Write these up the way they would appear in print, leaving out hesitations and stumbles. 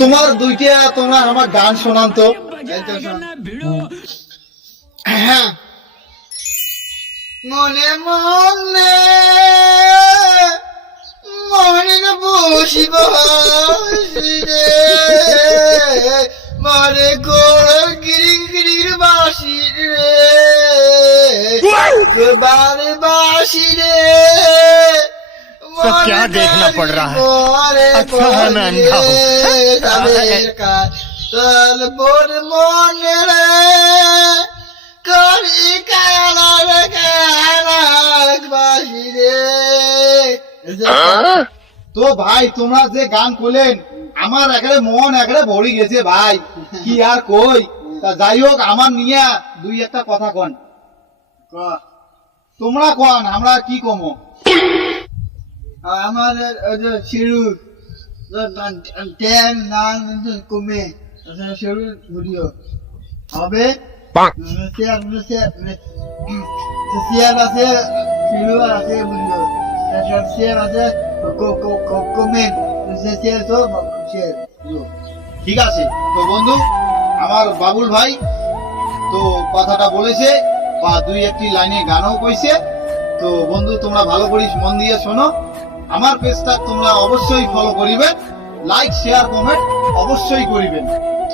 তোমার দুইটা তোমরা আমার গান শোনান তো। হ্যাঁ, মনে মনে মনে বসিব রে, মনে কোর গিরিং গিরিং বাসি রে, বারে বাসি রে। सब क्या देखना पड़ रहा है? अच्छा है मैं अंधा हूँ। चल बोल मोने रे करी काला बासी रे। তো ভাই তোমরা যে গান করলেন আমার একেবারে মন একেবারে ভরে গেছে ভাই, কি আর কই। তা যাই হোক, আমার নিয়ে দুই একটা কথা কন। তোমরা কন, আমরা কি কমো। আমাদের শিরু ট্যান নান কমে শিরু ভিডিও হবে। শেয়ার আছে, শিরু আছে ভিডিও, শেয়ার আছে, কমেন্ট শেয়ার তো শেয়ার। ঠিক আছে তো বন্ধু, আমার বাবুল ভাই তো কথাটা বলেছে বা দুই একটি লাইনে গানও কইছে। তো বন্ধু তোমরা ভালো করে মন দিয়ে শোনো। আমার পেজটা তোমরা অবশ্যই ফলো করিবেন, লাইক শেয়ার কমেন্ট অবশ্যই করিবেন।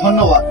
ধন্যবাদ।